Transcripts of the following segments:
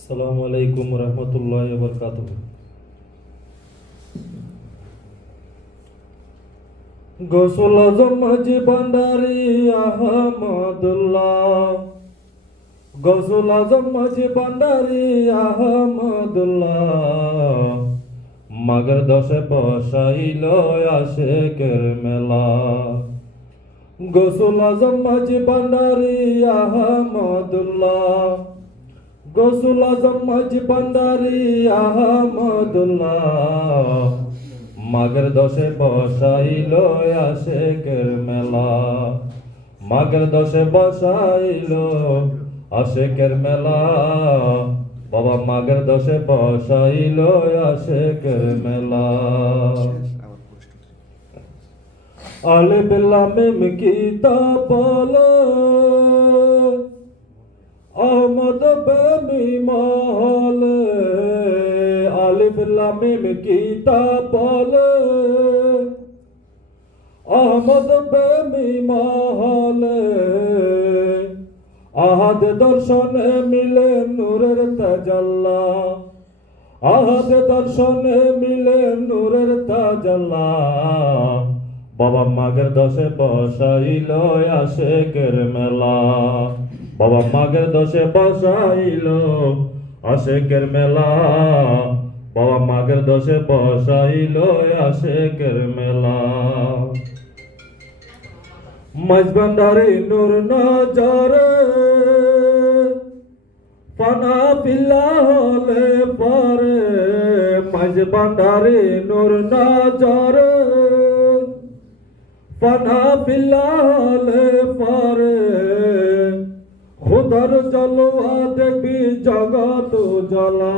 আসসালামু আলাইকুম রহমতুল্লাহি ওয়া বারাকাতুহু। গৌসুল আজম মাঝি ভান্ডারী আহমদুল্লাহ, গৌসুল আজম মাঝি ভান্ডারী আহমদুল্লাহ, মাঘের দশে বসাইল আশেকের মেলা। গৌসুল আজম মাঝি ভান্ডারী আহমদুল্লাহ, গৌসুল আজম মাঝি ভান্ডারী আহমদুল্লাহ, মাঘের দশে বসাইল আশেকের মেলা। মাঘের দশে বসাইল আশেকের মেলা, বাবা মাঘের দশে বসাইল আশেকের মেলা। আলে বেলা মেম কিতাব বলে আহমদ বেমি মহলে, আলিফ লাম মিম কিতাব বলে আহমদ বেমি মহলে, আহাদ দর্শনে মিলে নূরের তাজাল্লা, আহাদ দর্শনে মিলে নূরের তাজাল্লা, বাবা মাঘের দশে বসাইল আশেকের মেলা। বাবা মাঘের দশে বসাইল আশেকের মেলা, বাবা মাঘের দশে বসাইল আশেকের মেলা। মাঝ ভান্ডারী নূর নজরে ফানা পিল্লা হলে পরে, মাঝ ভান্ডারী নূর নজরে ফানা পিল্লা হলে পরে, খুদার জলওয়া দেখবি জগত জ্বলা,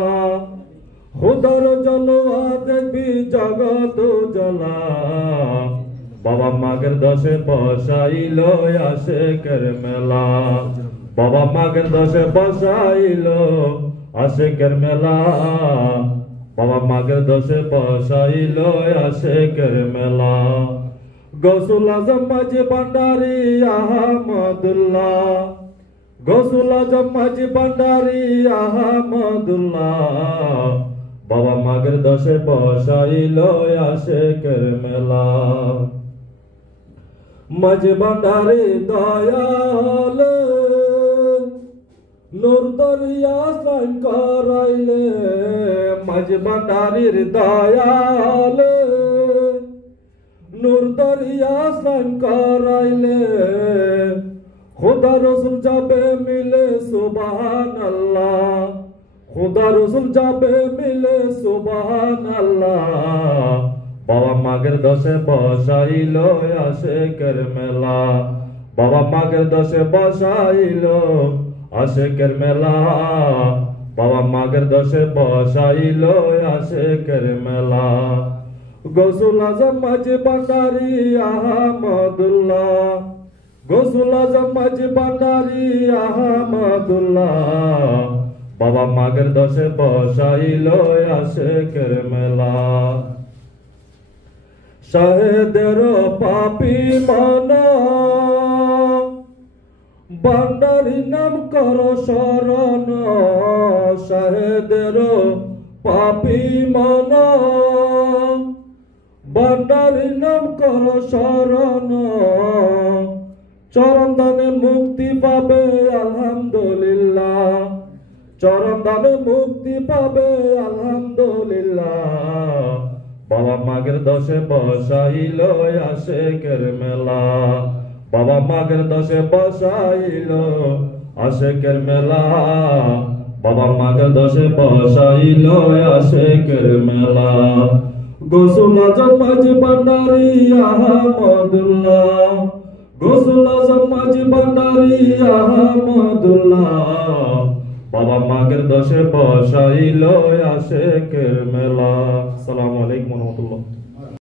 খুদার জলওয়া দেখবি জগত জ্বলা, বাবা মাঘের দশে বসাইল আশেকের মেলা। বাবা মাঘের দশে বসাইল আশেকের মেলা, বাবা মাঘের দশে বসাইল আশেকের মেলা। গৌসুল আজম মাঝি ভান্ডারী আহমদুল্লাহ, গৌসুল আজম মাঝি ভান্ডারী আহমদুল্লাহ, বাবা মাঘের দশে বসাইল আশেকের মেলা। মাঝি ভান্ডারী দয়ালে নূর দরিয়া স্নান করাইলে, মাঝি ভান্ডারীর দয়ালে নূর দরিয়া স্নান করাইলে, খুদা রসুল যাবে মিলে সুবহানাল্লাহ, খুদা রসুল যাবে মিলে সুবহানাল্লাহ, বাবা মাঘের দশে বসাইল আশেকের মেলা। বাবা মাঘের দশে বসাইল আশেকের মেলা, বাবা মাঘের দশে বসাইল আশেকের মেলা। গৌসুল আজম মাঝি ভান্ডারী আহমদুল্লাহ, গৌসুল আজম মাঝি ভান্ডারী আহমদুল্লাহ, বাবা মাঘের দশে বসাইল আশেকের মেলা। শাহেদের পাপী মনা ভান্ডারী নাম কর শরণ, শাহেদের পাপী মনা ভান্ডারী নাম কর শরণ, চরণ দানে মুক্তি পাবে আলহামদুলিল্লাহ, চরণ দানে মুক্তি পাবে আলহামদুলিল্লাহ, বাবা মাঘের দশে বসাইল আশেকের মেলা। বাবা মাঘের দশে বসাইল আশেকের মেলা, বাবা মাঘের দশে বসাইল আশেকের মেলা। গৌসুল আজম মাঝি ভান্ডারী আহমদুল্লাহ, গৌসুল আজম মাঝি ভান্ডারী আহমদুল্লাহ, বাবা মাঘের দশে বসাইল আশেকের মেলা। আসসালামু আলাইকুম ওয়া রাহমাতুল্লাহ।